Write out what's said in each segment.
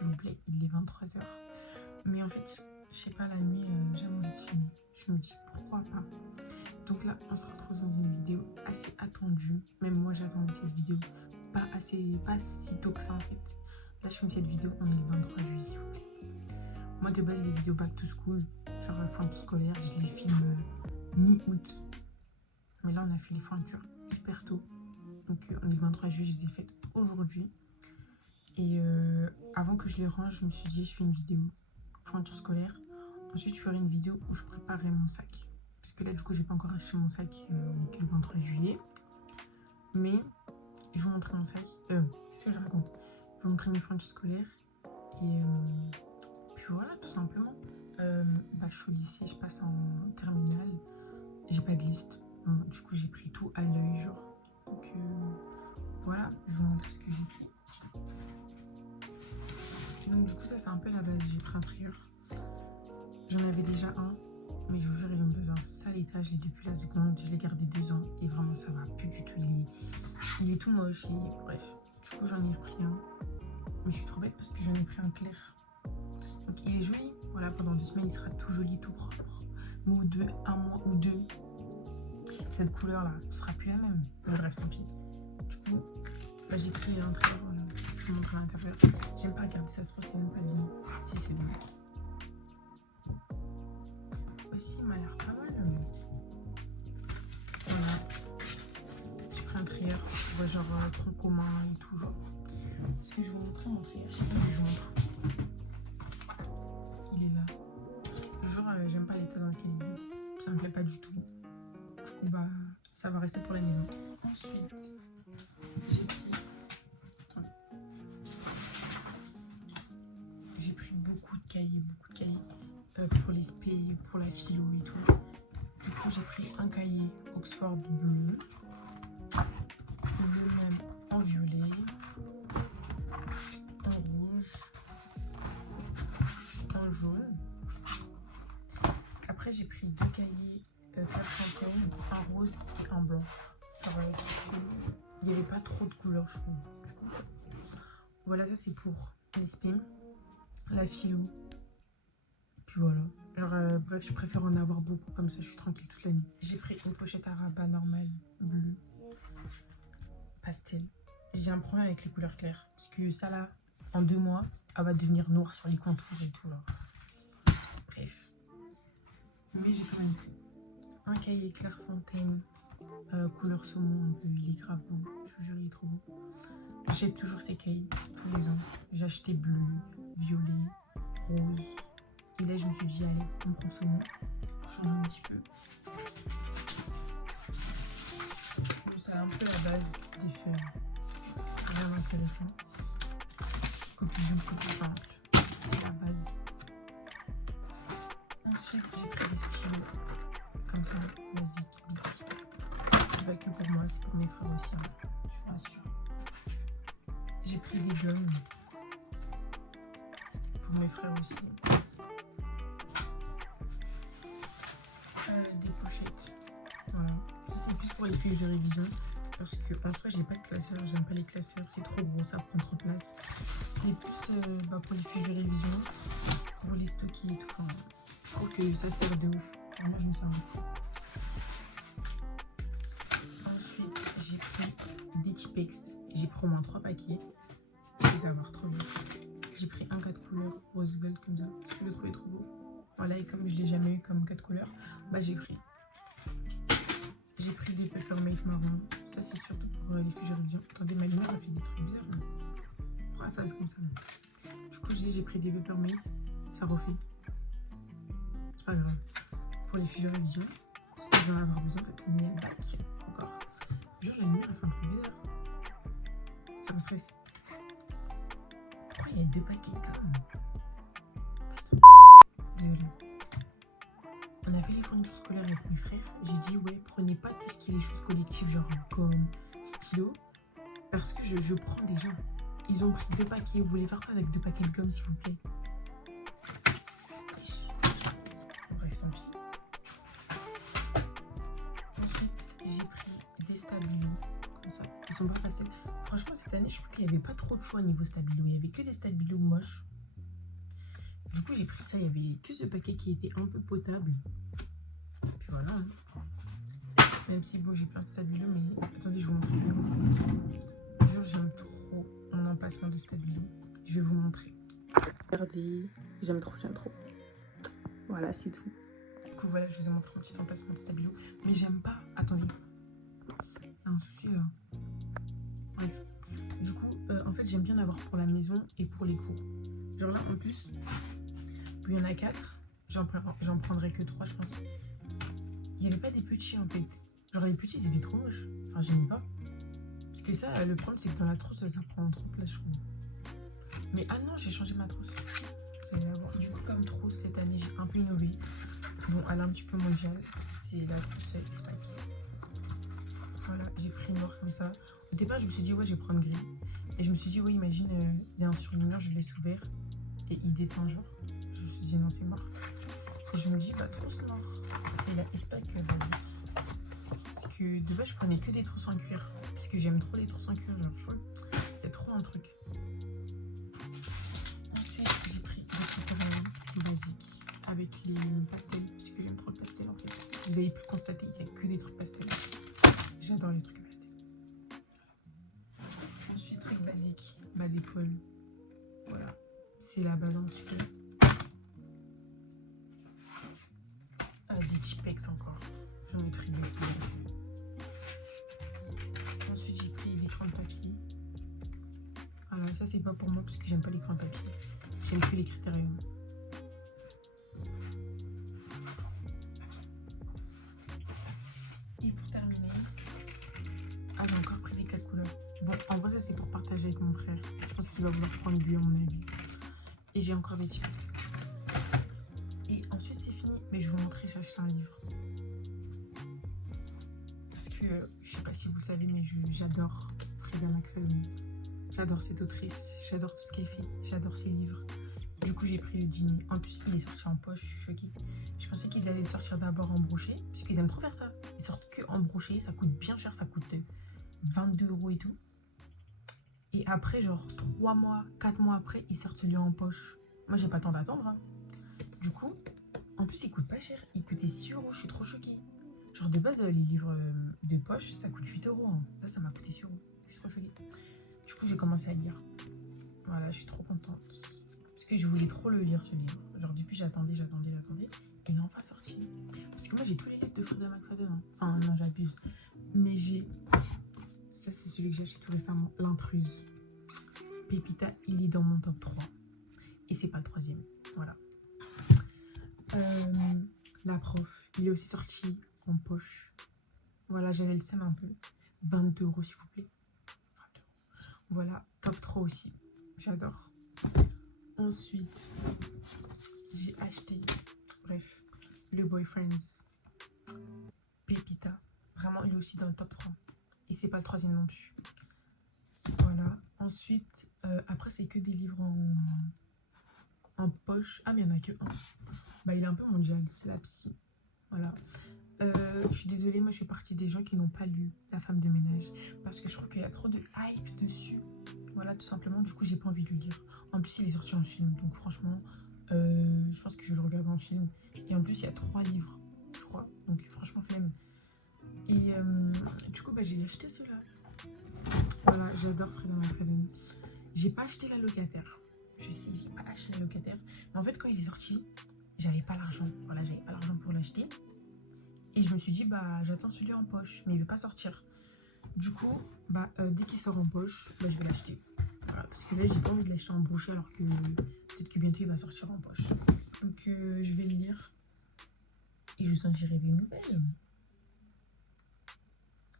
s'il vous plaît, il est 23h. Mais en fait, je sais pas, la nuit, j'ai envie de filmer. Je me dis pourquoi pas. Donc là, on se retrouve dans une vidéo assez attendue. Même moi, j'attendais cette vidéo. Pas si tôt que ça en fait. Là, je filme cette vidéo, on est le 23 juillet, s'il vous plaît. Moi, de base, les vidéos back to school, genre fin de scolaire, je les filme mi-août. Mais là, on a fait les fournitures hyper tôt. Donc, on est le 23 juillet, je les ai faites aujourd'hui. Et avant que je les range, je me suis dit, je fais une vidéo fourniture scolaire. Ensuite, je ferai une vidéo où je préparerai mon sac. Parce que là, du coup, j'ai pas encore acheté mon sac le 23 juillet. Mais je vais vous montrer mon sac. Qu'est-ce que je raconte? Je vais vous montrer mes fournitures scolaires. Et puis voilà, tout simplement. Je suis au lycée, je passe en terminale. J'ai pas de liste. Hein, du coup, j'ai pris tout à l'œil, genre. Donc voilà, je vous montre ce que j'ai pris. Donc du coup, ça c'est un peu la base. J'ai pris un trieur. J'en avais déjà un. Mais je vous jure, il est dans un sale état. Je l'ai depuis la seconde. Je l'ai gardé 2 ans. Et vraiment, ça va plus du tout. Il est tout moche. Et bref. Du coup, j'en ai repris un. Mais je suis trop bête parce que j'en ai pris un clair. Donc, il est joli. Voilà, pendant 2 semaines, il sera tout joli, tout propre. Mais au 2, un mois ou 2, cette couleur-là ne sera plus la même. Mais bref, tant pis. Du coup, là, j'ai pris un trieur. Voilà. Je vous montre à l'intérieur. J'aime pas regarder, ça se trouve, c'est même pas bien. Si, c'est bien. Aussi, il m'a l'air pas mal. Voilà. J'ai pris un trieur, genre tronc commun et tout. Genre. Est-ce que je vais vous montrer mon trieur? Je sais pas si je vous montre. Il est là. Genre, j'aime pas l'état dans lequel il est. Ça me plaît pas du tout. Du coup, ça va rester pour la maison. Ensuite, j'ai pris. Attendez. J'ai pris beaucoup de cahiers. Pour les spé, pour la philo et tout. Du coup, j'ai pris un cahier Oxford bleu, le même en violet, en rouge, en jaune. Après, j'ai pris 2 cahiers Clairefontaine, un rose et un blanc. Genre, il n'y avait pas trop de couleurs, je trouve. Du coup, voilà, ça c'est pour les spé, la philo. Puis voilà. Genre, bref, je préfère en avoir beaucoup, comme ça je suis tranquille toute la nuit. J'ai pris une pochette à rabat normale, bleue, pastel. J'ai un problème avec les couleurs claires. Parce que ça là, en 2 mois, elle va devenir noire sur les contours et tout là. Bref. Mais j'ai quand même pris un cahier Clairefontaine, couleur saumon un peu, il est grave beau. Je vous jure, il est trop beau. J'achète toujours ces cahiers, tous les ans. J'ai acheté bleu, violet, rose. Et là, je me suis dit, allez, on prend saumon. J'en ai un petit peu. Donc, ça a un peu la base des feuilles. C'est vraiment intéressant. Conclusion plus simple. C'est la base. Ensuite, j'ai pris des stylos. Comme ça, basique, bic. C'est pas que pour moi, c'est pour mes frères aussi. Hein. Je vous rassure. J'ai pris des gommes. Pour mes frères aussi. Des pochettes. Voilà. Ça c'est plus pour les fiches de révision. Parce que en soi j'ai pas de classeur, j'aime pas les classeurs, c'est trop gros, ça prend trop de place. C'est plus pour les fiches de révision, pour les stocker et tout. Enfin, je trouve que ça sert de ouf. Enfin, moi je me sers beaucoup. Ensuite j'ai pris des Tipex. J'ai pris au moins 3 paquets. Ça va avoir trop vite. J'ai pris un 4 couleurs rose gold comme ça, parce que je le trouvais trop beau. Voilà, et comme je l'ai jamais eu comme 4 couleurs, j'ai pris. J'ai pris des Peppermint marron. Ça, c'est surtout pour les fiches de révision. Attendez, ma lumière a fait des trucs bizarres. Pourquoi elle fasse comme ça? Du coup, j'ai pris des Peppermint. Ça refait. C'est pas grave. Pour les fiches de révision, parce que je vais en avoir besoin, cette année à bac. Encore. Genre, la lumière, elle fait un truc bizarre. Ça me stresse. Pourquoi il y a 2 paquets de gomme? Désolée. On a fait les fournitures scolaires avec mes frères. J'ai dit, ouais, prenez pas tout ce qui est les choses collectives, genre gomme, stylo, parce que je prends déjà. Ils ont pris 2 paquets. Vous voulez faire quoi avec 2 paquets de gomme, s'il vous plaît? Bref, tant pis. Ensuite, j'ai pris des stabilos, comme ça. Ils sont pas faciles. Franchement, cette année, je crois qu'il n'y avait pas trop de choix au niveau stabilo. Il y avait que des stabilos moches. Du coup, j'ai pris ça. Il y avait que ce paquet qui était un peu potable. Puis voilà. Hein. Même si, bon, j'ai plein de stabilo, mais attendez, je vous montre. Jure, j'aime trop mon emplacement de stabilo. Je vais vous montrer. Regardez, j'aime trop, j'aime trop. Voilà, c'est tout. Du coup, voilà, je vous ai montré mon petit emplacement de stabilo. Mais j'aime pas. Attendez. Il y a un souci là. Bref. Du coup, en fait, j'aime bien avoir pour la maison et pour les cours. Genre là, en plus, il y en a 4. J'en prendrai que 3, je pense. Il n'y avait pas des petits, en fait. Genre, les petits, c'était trop moche. Enfin, j'aime pas. Parce que ça, le problème, c'est que dans la trousse, ça prend trop de place, je trouve. Mais ah non, j'ai changé ma trousse. Vous allez la voir. Du coup, comme trousse, cette année, j'ai un peu innové. Bon, elle est un petit peu mondiale. C'est la trousse X-Pack. Voilà, j'ai pris noir comme ça. Au départ, je me suis dit, ouais, je vais prendre gris. Et je me suis dit, ouais, imagine, il y a un surligneur, je le laisse ouvert. Et il déteint, genre. Je me suis dit, non, c'est mort. Et je me dis, bah, trousse noire. C'est la X-Pack basique. Parce que de base, je prenais que des trousses en cuir. Parce que j'aime trop les trousses en cuir, genre, je trouve. Il y a trop un truc. Ensuite, j'ai pris des trucs basiques. Avec les pastels. Parce que j'aime trop le pastel, en fait. Vous avez pu constater qu'il n'y a que des trucs pastels. J'adore les trucs pastels. Ensuite, truc basique, bas d'épaule. Voilà, c'est la base un petit peu. Des Tipex encore. J'en ai pris deux. Ensuite, j'ai pris l'écran de papier. Alors ça, c'est pas pour moi parce que j'aime pas l'écran de papier. J'aime que les critériums. Et pour terminer, j'ai encore pris des 4 couleurs. Bon, en vrai, ça c'est pour partager avec mon frère. Je pense qu'il va vouloir prendre du à mon avis. Et j'ai encore des Tipex. Et ensuite, c'est fini. Mais je vais vous montrer, j'ai acheté un livre. Parce que, je sais pas si vous le savez, mais j'adore Freida McFadden. J'adore cette autrice. J'adore tout ce qu'elle fait. J'adore ses livres. Du coup, j'ai pris le dîner. En plus, il est sorti en poche. Je suis choquée. Je pensais qu'ils allaient le sortir d'abord en broché. Parce qu'ils aiment trop faire ça. Ils sortent que en broché. Ça coûte bien cher. Ça coûte 22 € et tout. Et après, genre 3 mois, 4 mois après, ils sortent celui en poche. Moi, j'ai pas le temps d'attendre. Hein. Du coup, en plus, il coûte pas cher. Il coûtait 6 €. Je suis trop choquée. Genre, de base, les livres de poche, ça coûte 8 €. Hein. Là, ça m'a coûté 6 €. Je suis trop choquée. Du coup, j'ai commencé à lire. Voilà, je suis trop contente. Parce que je voulais trop le lire, ce livre. Genre, depuis, j'attendais. Et il est enfin sorti. Parce que moi, j'ai tous les livres de Freida McFadden. Hein. Enfin, non, j'abuse. Mais j'ai... Ça, c'est celui que j'ai acheté tout récemment. L'intruse. Pépita, il est dans mon top 3. Et c'est pas le 3e. Voilà. La prof. Il est aussi sorti en poche. Voilà, j'avais le seum un peu. 22 € s'il vous plaît. 22 €. Voilà, top 3 aussi. J'adore. Ensuite, j'ai acheté, bref, le Boyfriends. Pépita. Vraiment, il est aussi dans le top 3. Et c'est pas le 3e non plus. Voilà. Ensuite, après, c'est que des livres en poche. Ah, mais il n'y en a que un. Bah, il est un peu mondial, c'est la psy. Voilà. Je suis désolée, moi je fais partie des gens qui n'ont pas lu La femme de ménage. Parce que je trouve qu'il y a trop de hype dessus. Voilà, tout simplement. Du coup, j'ai pas envie de le lire. En plus, il est sorti en film. Donc, franchement, je pense que je vais le regarder en film. Et en plus, il y a 3 livres, je crois. Donc, franchement, flemme. Et du coup, bah, j'ai acheté ceux-là. Voilà, j'adore Freida McFadden. J'ai pas acheté la locataire. Je sais, j'ai pas acheté la locataire. Mais en fait, quand il est sorti, j'avais pas l'argent. Voilà, j'avais pas l'argent pour l'acheter. Et je me suis dit, bah, j'attends celui en poche. Mais il veut pas sortir. Du coup, bah, dès qu'il sort en poche, bah, je vais l'acheter. Voilà, parce que là, j'ai pas envie de l'acheter en broché alors que peut-être que bientôt il va sortir en poche. Donc, je vais le lire. Et je vous en dirai des nouvelles.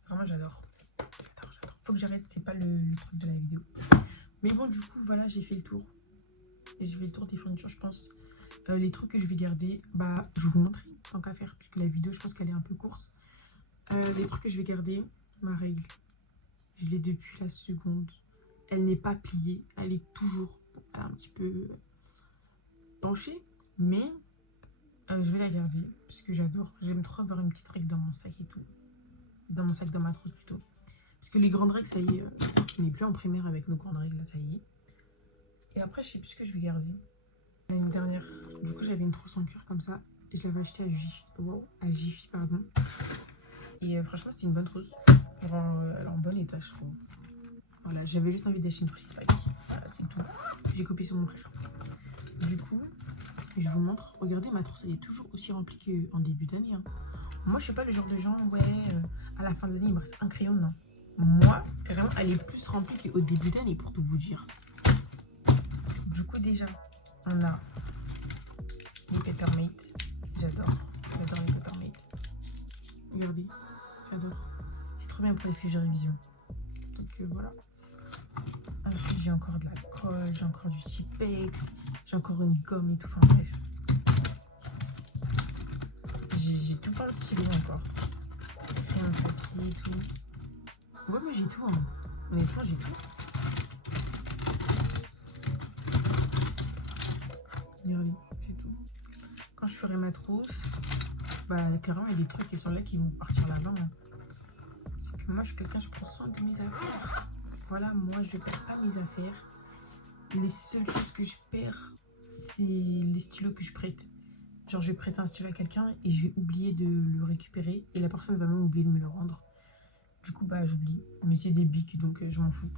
Vraiment, j'adore. Faut que j'arrête, c'est pas le truc de la vidéo. Mais bon, du coup, voilà, j'ai fait le tour. Et j'ai fait le tour des fournitures, je pense. Les trucs que je vais garder, bah, je vais vous montrer, tant qu'à faire. Puisque la vidéo, je pense qu'elle est un peu courte. Les trucs que je vais garder, ma règle. Je l'ai depuis la seconde. Elle n'est pas pliée. Elle est toujours un petit peu penchée. Mais je vais la garder. Parce que j'adore. J'aime trop avoir une petite règle dans mon sac et tout. Dans mon sac, dans ma trousse plutôt. Parce que les grandes règles, ça y est. On n'est plus en primaire avec nos grandes règles. Là, ça y est. Et après, je sais plus ce que je vais garder. L'année dernière, du coup j'avais une trousse en cuir comme ça. Et je l'avais achetée à Jiffy, à Jiffy, pardon. Et franchement c'était une bonne trousse. Elle est en bon état je trouve. Voilà, j'avais juste envie d'acheter une trousse Spike. Voilà, c'est tout. J'ai copié sur mon frère. Du coup, je vous montre. Regardez, ma trousse elle est toujours aussi remplie qu'en début d'année. Hein. Moi je suis pas le genre de gens, ouais, à la fin de l'année il me reste un crayon, non. Moi, carrément, elle est plus remplie qu'au début d'année pour tout vous dire. Du coup déjà, on a les Peppermate. J'adore les Peppermate. Regardez, j'adore. C'est trop bien pour les fiches de révision. Donc voilà. Ensuite, j'ai encore de la colle, j'ai encore du Tipex, j'ai encore une gomme et tout. Enfin bref. J'ai tout plein de stylos encore. Crayon de papier et tout. Ouais, mais j'ai tout. Hein. Honnêtement, j'ai tout. Regardez, j'ai tout. Quand je ferai ma trousse, bah clairement, il y a des trucs qui sont là qui vont partir là-bas. Hein. C'est que moi, je suis quelqu'un, je prends soin de mes affaires. Voilà, moi, je perds pas mes affaires. Les seules choses que je perds, c'est les stylos que je prête. Genre, je vais prêter un stylo à quelqu'un et je vais oublier de le récupérer. Et la personne va même oublier de me le rendre. Du coup, bah, j'oublie. Mais c'est des bics, donc je m'en fous.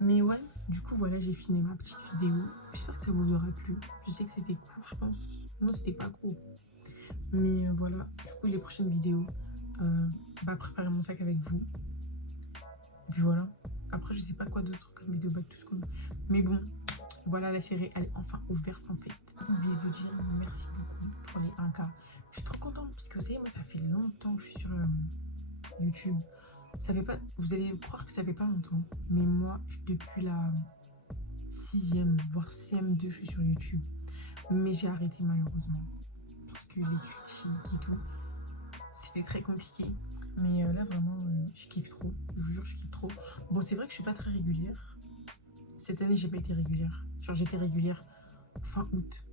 Mais ouais, du coup, voilà, j'ai filmé ma petite vidéo. J'espère que ça vous aura plu. Je sais que c'était court, je pense. Non, c'était pas gros. Mais voilà, du coup, les prochaines vidéos, bah, préparer mon sac avec vous. Et puis voilà. Après, je sais pas quoi d'autre comme vidéo back to school. Mais bon, voilà, la série, elle est enfin ouverte en fait. Oubliez de vous dire merci beaucoup pour les 1K. Je suis trop contente parce que vous savez, moi, ça fait longtemps que je suis sur YouTube. Ça fait pas, vous allez croire que ça fait pas longtemps. Mais moi, depuis la 6e, voire CM2, je suis sur YouTube. Mais j'ai arrêté malheureusement. Parce que les critiques et tout, c'était très compliqué. Mais là, vraiment, je kiffe trop. Je vous jure, je kiffe trop. Bon, c'est vrai que je suis pas très régulière. Cette année, j'ai pas été régulière. Genre, j'étais régulière fin août.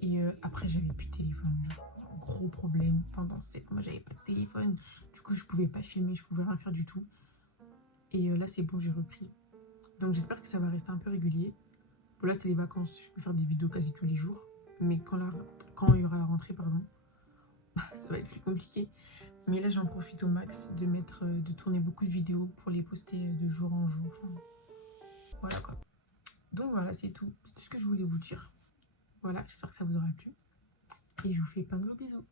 Et après, j'avais plus de téléphone. Genre, gros problème. Pendant 7 mois, j'avais pas de téléphone. Du coup, je pouvais pas filmer, je pouvais rien faire du tout. Et là, c'est bon, j'ai repris. Donc, j'espère que ça va rester un peu régulier. Bon, là, c'est les vacances. Je peux faire des vidéos quasi tous les jours. Mais quand il y aura la rentrée, pardon, ça va être plus compliqué. Mais là, j'en profite au max de tourner beaucoup de vidéos pour les poster de jour en jour. Enfin, voilà quoi. Donc voilà, c'est tout. C'est tout ce que je voulais vous dire. Voilà, j'espère que ça vous aura plu. Et je vous fais plein de gros bisous.